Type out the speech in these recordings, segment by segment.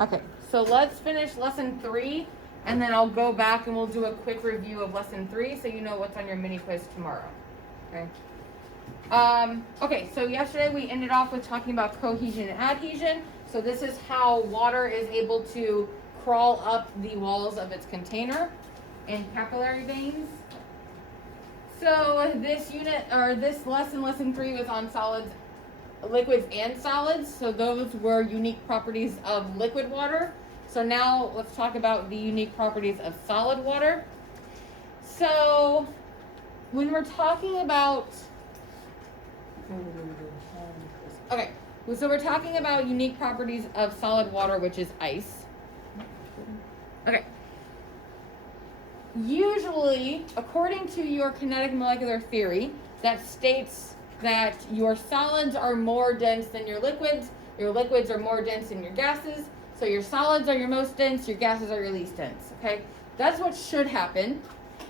Okay, so let's finish lesson 3, and then I'll go back and we'll do a quick review of lesson 3 so you know what's on your mini quiz tomorrow. Okay. Okay, so yesterday we ended off with talking about cohesion and adhesion. So this is how water is able to crawl up the walls of its container in capillary veins. So this unit, or this lesson, lesson 3, was on solids, liquids and solids. So those were unique properties of liquid water. So now let's talk about the unique properties of solid water. So when we're talking about, okay, so we're talking about unique properties of solid water, which is ice. Okay. Usually, according to your kinetic molecular theory, that states that your solids are more dense than your liquids are more dense than your gases, so your solids are your most dense, your gases are your least dense, okay? That's what should happen,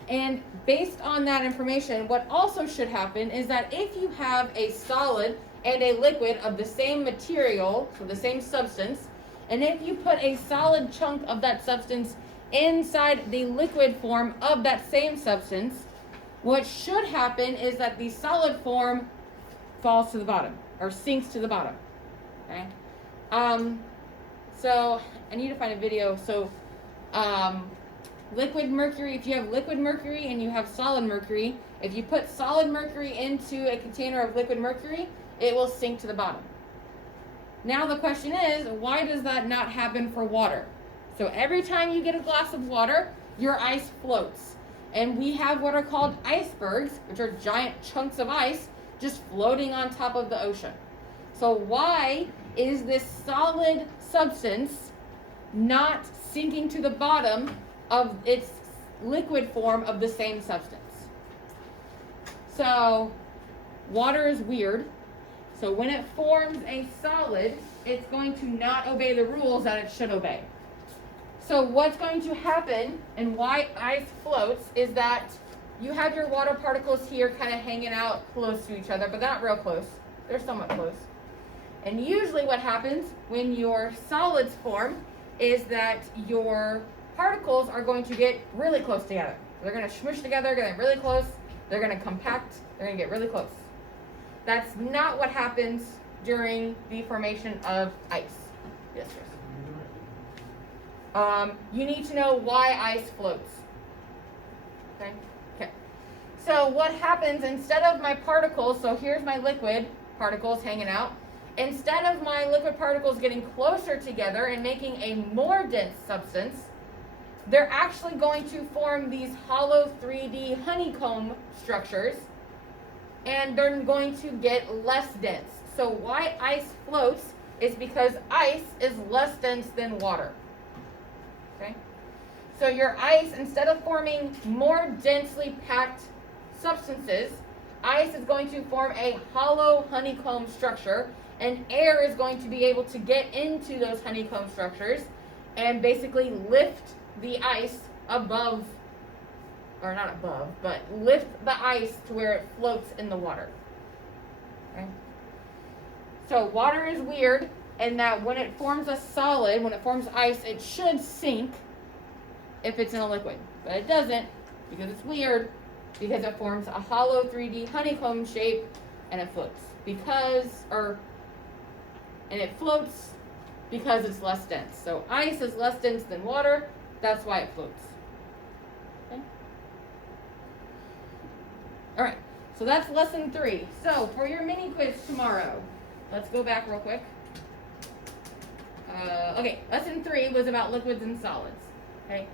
and based on that information, what also should happen is that if you have a solid and a liquid of the same material, so the same substance, and if you put a solid chunk of that substance inside the liquid form of that same substance, what should happen is that the solid form falls to the bottom or sinks to the bottom. Okay. So I need to find a video. So liquid mercury, if you have liquid mercury and you have solid mercury, if you put solid mercury into a container of liquid mercury, it will sink to the bottom. Now the question is, why does that not happen for water? So every time you get a glass of water, your ice floats. And we have what are called icebergs, which are giant chunks of ice just floating on top of the ocean. So why is this solid substance not sinking to the bottom of its liquid form of the same substance? So water is weird. So when it forms a solid, it's going to not obey the rules that it should obey. So what's going to happen and why ice floats is that you have your water particles here kind of hanging out close to each other, but they're not real close. They're somewhat close. And usually what happens when your solids form is that your particles are going to get really close together. They're going to smush together, they're going to get really close, they're going to compact, they're going to get really close. That's not what happens during the formation of ice. Yes, Chris. You need to know why ice floats. Okay? Okay. So what happens, instead of my particles, so here's my liquid particles hanging out. Instead of my liquid particles getting closer together and making a more dense substance, they're actually going to form these hollow 3D honeycomb structures, and they're going to get less dense. So why ice floats is because ice is less dense than water. Okay? So your ice, instead of forming more densely packed substances, ice is going to form a hollow honeycomb structure, and air is going to be able to get into those honeycomb structures and basically lift the ice above, or not above, but lift the ice to where it floats in the water. Okay? So water is weird in that when it forms a solid, when it forms ice, it should sink if it's in a liquid. But it doesn't, because it's weird, because it forms a hollow 3D honeycomb shape and it floats. And it floats because it's less dense. So ice is less dense than water, that's why it floats. Okay? Alright, so that's lesson 3. So for your mini quiz tomorrow, let's go back real quick. Okay, lesson 3 was about liquids and solids. Okay,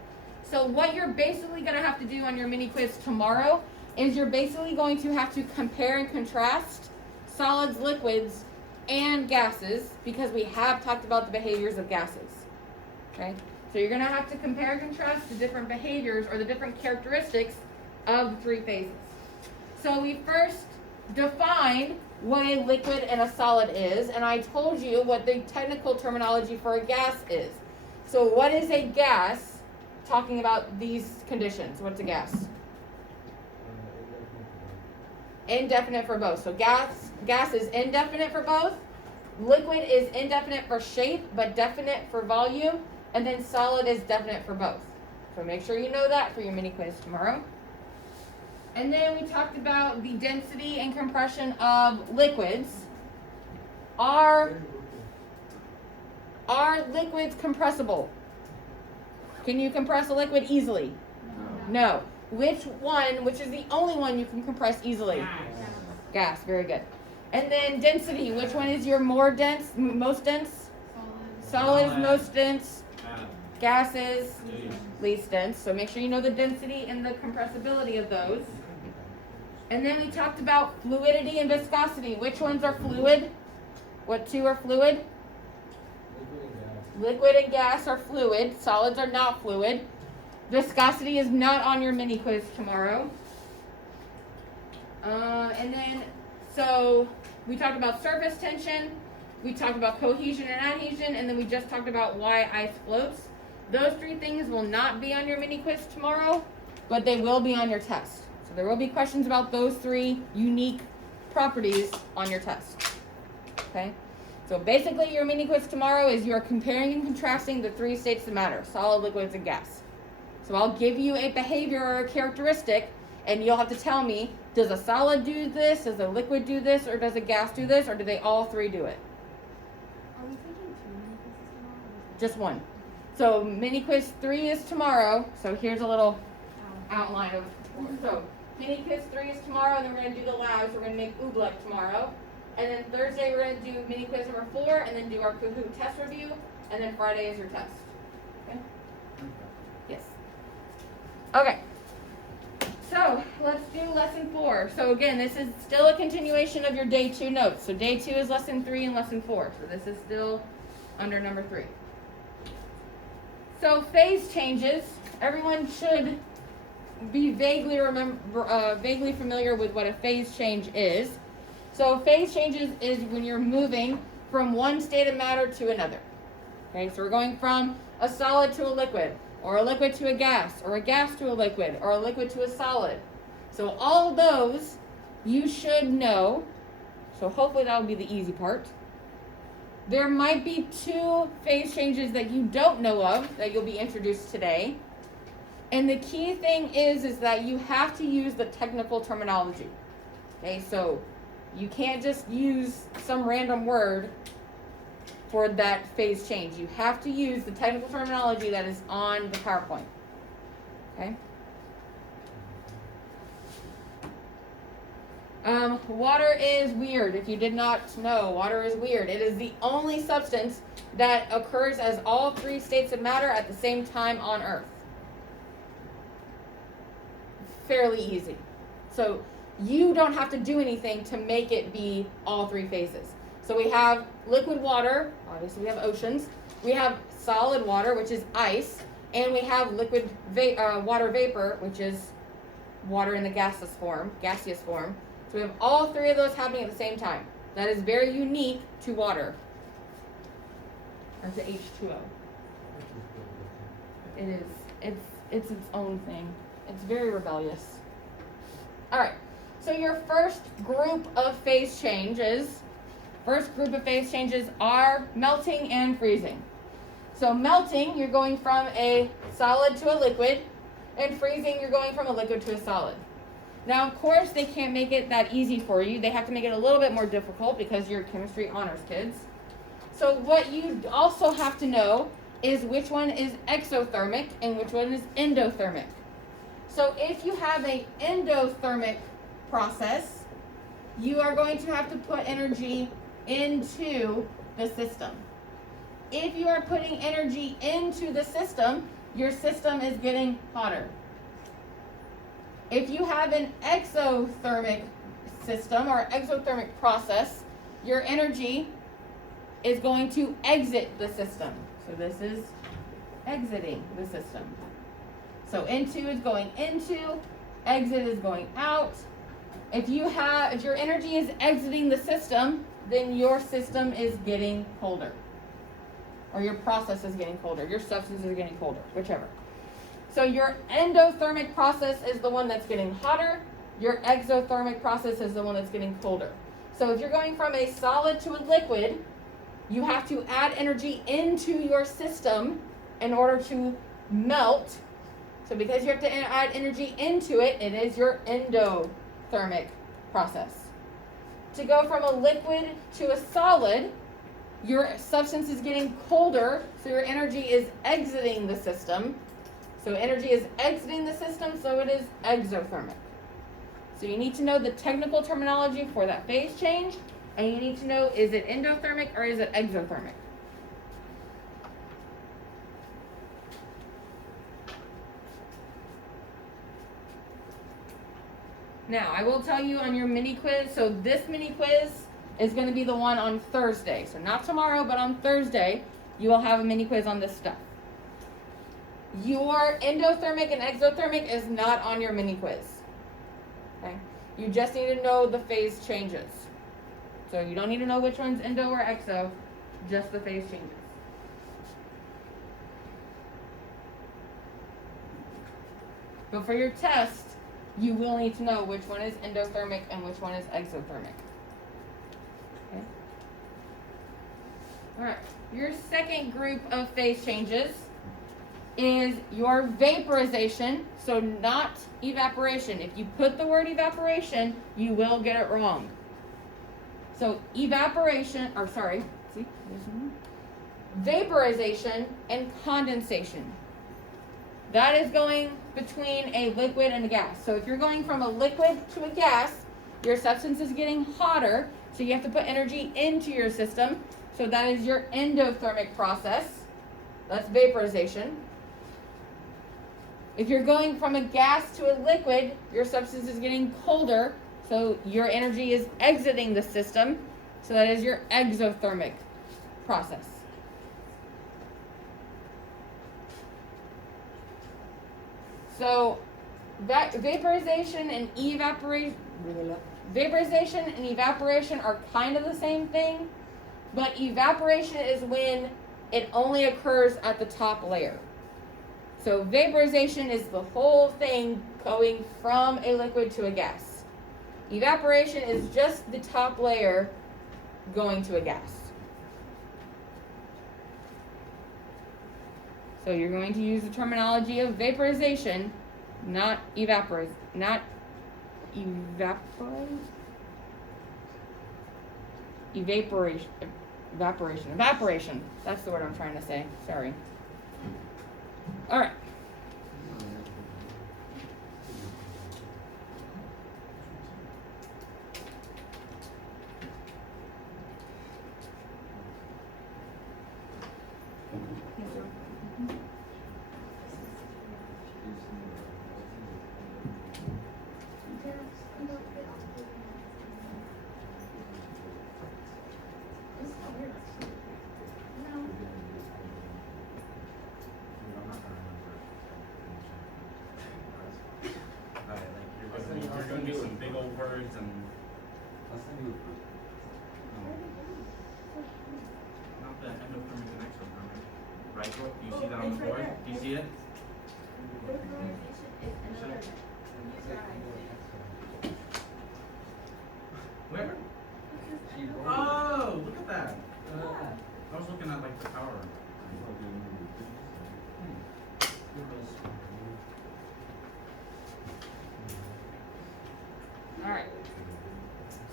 so what you're basically going to have to do on your mini quiz tomorrow is you're basically going to have to compare and contrast solids, liquids, and gases, because we have talked about the behaviors of gases. Okay, so you're going to have to compare and contrast the different behaviors or the different characteristics of the 3 phases. So we first defined what a liquid and a solid is, and I told you what the technical terminology for a gas is. So what is a gas? Talking about these conditions. What's a gas? Indefinite for both. So gas is indefinite for both. Liquid is indefinite for shape, but definite for volume, and then solid is definite for both. So make sure you know that for your mini quiz tomorrow. And then we talked about the density and compression of liquids. Are liquids compressible? Can you compress a liquid easily? No. Which is the only one you can compress easily? Gas, very good. And then density, which one is your most dense? Solid is most dense. Gas is least dense. So make sure you know the density and the compressibility of those. And then we talked about fluidity and viscosity. Which ones are fluid? What two are fluid? Liquid and gas are fluid. Solids are not fluid. Viscosity is not on your mini quiz tomorrow. And then, so we talked about surface tension. We talked about cohesion and adhesion. And then we just talked about why ice floats. Those three things will not be on your mini quiz tomorrow, but they will be on your test. So there will be questions about those three unique properties on your test. Okay? So basically your mini quiz tomorrow is you're comparing and contrasting the three states that matter, solid, liquids, and gas. So I'll give you a behavior or a characteristic, and you'll have to tell me, does a solid do this, does a liquid do this, or does a gas do this, or do they all three do it? Are we taking 2 mini quizzes tomorrow? Just one. So mini quiz 3 is tomorrow. So here's a little outline of, so mini quiz 3 is tomorrow, and then we're going to do the labs. We're going to make oobleck tomorrow. And then Thursday we're going to do mini quiz number 4, and then do our Kahoot test review, and then Friday is your test. Okay? Yes. Okay. So let's do lesson 4. So again, this is still a continuation of your day 2 notes. So day 2 is lesson 3 and lesson 4. So this is still under number 3. So phase changes. Everyone should be vaguely familiar with what a phase change is. So phase changes is when you're moving from one state of matter to another. Okay, so we're going from a solid to a liquid, or a liquid to a gas, or a gas to a liquid, or a liquid to a solid. So all of those you should know. So hopefully that will be the easy part. There might be 2 phase changes that you don't know of that you'll be introduced today. And the key thing is that you have to use the technical terminology. Okay, so you can't just use some random word for that phase change. You have to use the technical terminology that is on the PowerPoint. Okay? Water is weird. If you did not know, water is weird. It is the only substance that occurs as all 3 states of matter at the same time on Earth. Fairly easy. So you don't have to do anything to make it be all 3 phases. So we have liquid water, obviously we have oceans. We have solid water, which is ice, and we have liquid water vapor, which is water in the gaseous form. So we have all 3 of those happening at the same time. That is very unique to water, or to H2O. It is. It's its own thing. It's very rebellious. All right. So your first group of phase changes are melting and freezing. So melting, you're going from a solid to a liquid, and freezing, you're going from a liquid to a solid. Now, of course, they can't make it that easy for you. They have to make it a little bit more difficult because you're chemistry honors kids. So what you also have to know is which one is exothermic and which one is endothermic. So if you have an endothermic process, you are going to have to put energy into the system. If you are putting energy into the system, your system is getting hotter. If you have an exothermic system or exothermic process, your energy is going to exit the system. So this is exiting the system. So into is going into, exit is going out. If your energy is exiting the system, then your system is getting colder. Or your process is getting colder. Your substance is getting colder, whichever. So your endothermic process is the one that's getting hotter. Your exothermic process is the one that's getting colder. So if you're going from a solid to a liquid, You have to add energy into your system in order to melt. So because you have to add energy into it, it is your endothermic process. To go from a liquid to a solid, your substance is getting colder, so your energy is exiting the system. So energy is exiting the system, so it is exothermic. So you need to know the technical terminology for that phase change, and you need to know, is it endothermic or is it exothermic? Now, I will tell you on your mini quiz, so this mini quiz is going to be the one on Thursday. So not tomorrow, but on Thursday, you will have a mini quiz on this stuff. Your endothermic and exothermic is not on your mini quiz. Okay? You just need to know the phase changes. So you don't need to know which one's endo or exo, just the phase changes. But for your test, you will need to know which one is endothermic and which one is exothermic. Okay? Alright, your second group of phase changes is your vaporization, so not evaporation. If you put the word evaporation, you will get it wrong. So vaporization and condensation. That is going between a liquid and a gas. So if you're going from a liquid to a gas, your substance is getting hotter, so you have to put energy into your system. So that is your endothermic process. That's vaporization. If you're going from a gas to a liquid, your substance is getting colder, so your energy is exiting the system. So that is your exothermic process. So that vaporization and evaporation are kind of the same thing, but evaporation is when it only occurs at the top layer. So vaporization is the whole thing going from a liquid to a gas. Evaporation is just the top layer going to a gas. So you're going to use the terminology of vaporization, not evaporation. Evaporation. That's the word I'm trying to say. Sorry. All right. Words and not the endothermic and exothermic, right? Do you see that on the board? Do you see it? Where? Oh, look at that. I was looking at like the power. All right.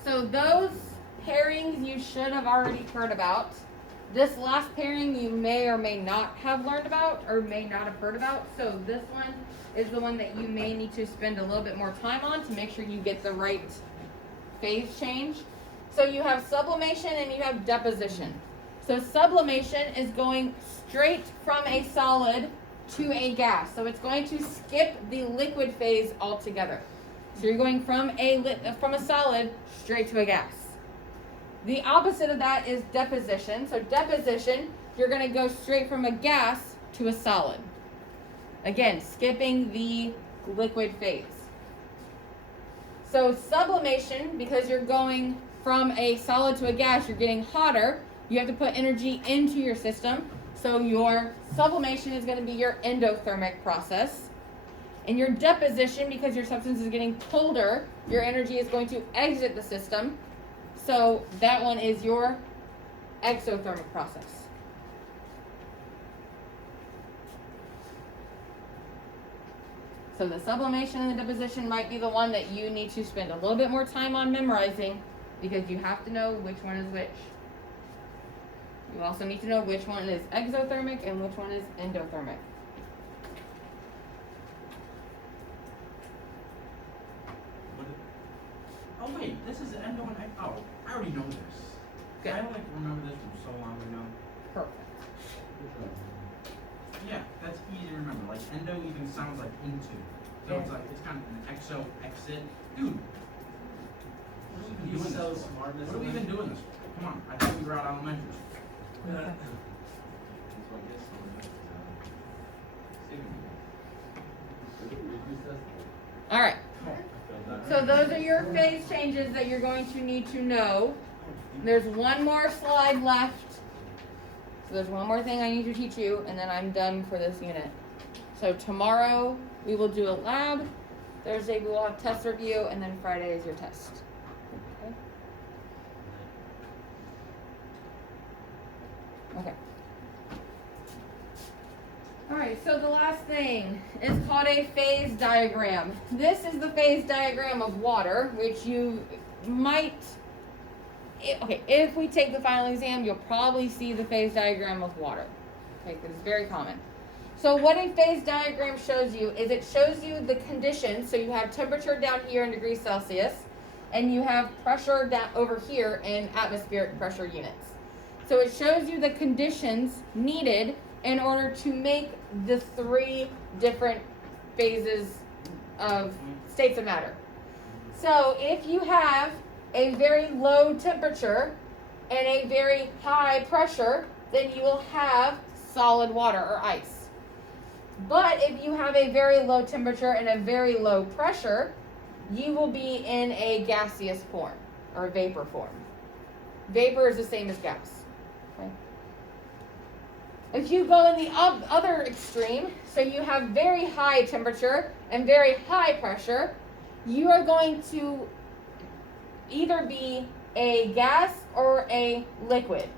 So those pairings you should have already heard about. This last pairing you may or may not have learned about or may not have heard about. So this one is the one that you may need to spend a little bit more time on to make sure you get the right phase change. So you have sublimation and you have deposition. So sublimation is going straight from a solid to a gas. So it's going to skip the liquid phase altogether. So you're going from a solid straight to a gas. The opposite of that is deposition. So deposition, you're going to go straight from a gas to a solid. Again, skipping the liquid phase. So sublimation, because you're going from a solid to a gas, you're getting hotter. You have to put energy into your system. So your sublimation is going to be your endothermic process. In your deposition, because your substance is getting colder, your energy is going to exit the system. So that one is your exothermic process. So the sublimation and the deposition might be the one that you need to spend a little bit more time on memorizing, because you have to know which one is which. You also need to know which one is exothermic and which one is endothermic. Oh wait, this is endo and oh, I already know this. Good. I like remember this from so long ago. Perfect. Yeah, that's easy to remember. Like endo even sounds like into. So it's like it's kind of an exo exit. Dude. What are we even doing so this for? smart, What are we even doing this for? Come on, I thought we were out elementary school. Okay. All right. So those are your phase changes that you're going to need to know. There's one more slide left. So there's one more thing I need to teach you, and then I'm done for this unit. So tomorrow we will do a lab. Thursday we will have test review, and then Friday is your test. Okay. Okay. Alright, so the last thing is called a phase diagram. This is the phase diagram of water, which you might, if we take the final exam, you'll probably see the phase diagram of water. Okay, because it's very common. So what a phase diagram shows you is it shows you the conditions. So you have temperature down here in degrees Celsius, and you have pressure down over here in atmospheric pressure units. So it shows you the conditions needed in order to make the three different phases of states of matter. So if you have a very low temperature and a very high pressure, then you will have solid water or ice. But if you have a very low temperature and a very low pressure, you will be in a gaseous form or vapor form. Vapor is the same as gas. Okay? If you go in the other extreme, so you have very high temperature and very high pressure, you are going to either be a gas or a liquid.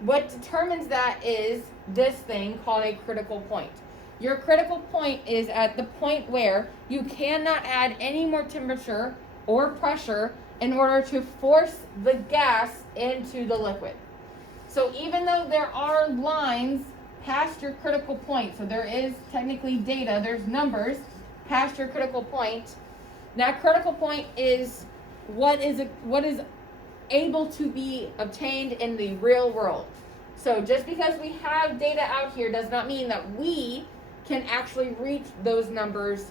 What determines that is this thing called a critical point. Your critical point is at the point where you cannot add any more temperature or pressure in order to force the gas into the liquid. So even though there are lines past your critical point, so there is technically data, there's numbers past your critical point, that critical point is what is able to be obtained in the real world. So just because we have data out here does not mean that we can actually reach those numbers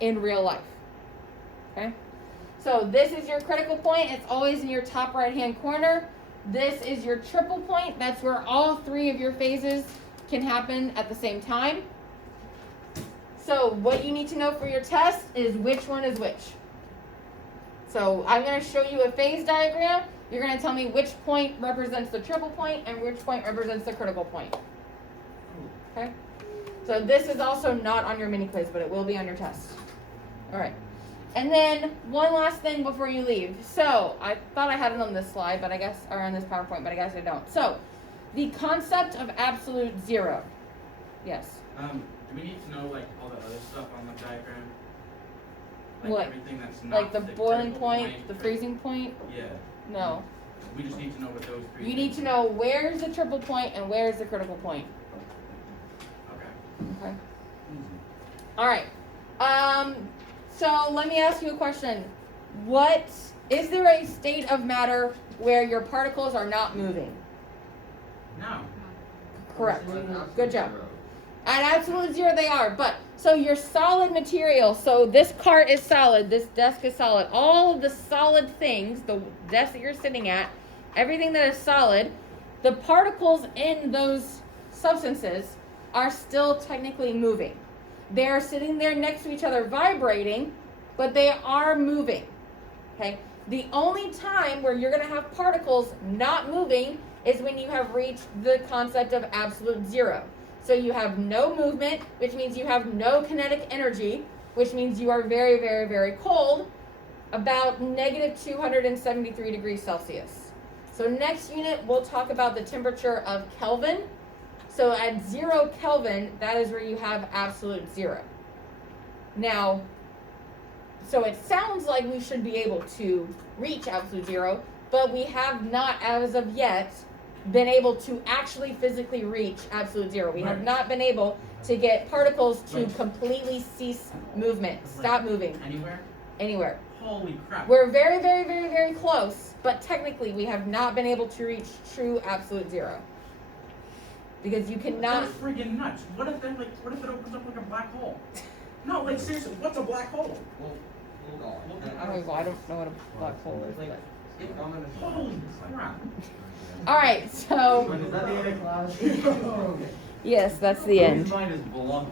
in real life. Okay? So this is your critical point. It's always in your top right-hand corner. This is your triple point. That's where all three of your phases can happen at the same time. So what you need to know for your test is which one is which. So I'm going to show you a phase diagram. You're going to tell me which point represents the triple point and which point represents the critical point. Okay? So this is also not on your mini quiz, but it will be on your test. All right. And then one last thing before you leave. So I thought I had it on this slide, but I guess, or on this PowerPoint, but I guess I don't. So the concept of absolute zero. Yes. Do we need to know like all the other stuff on the diagram? Like What? everything that's not Like the boiling critical point, the freezing point? Yeah. No. We just need to know what those three You need to know where's the triple point and where's the critical point. Okay. Okay. All right. So let me ask you a question. Is there a state of matter where your particles are not moving? No. Correct. Good job. At absolute zero they are, but so your solid material, so this cart is solid, this desk is solid, all of the solid things, the desk that you're sitting at, everything that is solid, the particles in those substances are still technically moving. They are sitting there next to each other vibrating, but they are moving. Okay? The only time where you're going to have particles not moving is when you have reached the concept of absolute zero. So you have no movement, which means you have no kinetic energy, which means you are very, very, very cold, about negative 273 degrees Celsius. So next unit, we'll talk about the temperature of Kelvin. So at 0 Kelvin, that is where you have absolute zero. Now, so it sounds like we should be able to reach absolute zero, but we have not, as of yet, been able to actually physically reach absolute zero. We have Right. not been able to get particles to Right. completely cease movement, stop moving Anywhere? anywhere. Holy crap. We're very, very, very, very close, but technically we have not been able to reach true absolute zero. Because you cannot. That's friggin' nuts. What if it opens up like a black hole? No, like seriously, what's a black hole? Well, I don't know what a black hole is. But. Holy crap. All right, so Is that the end of class? yes, that's the end. Mine is blown.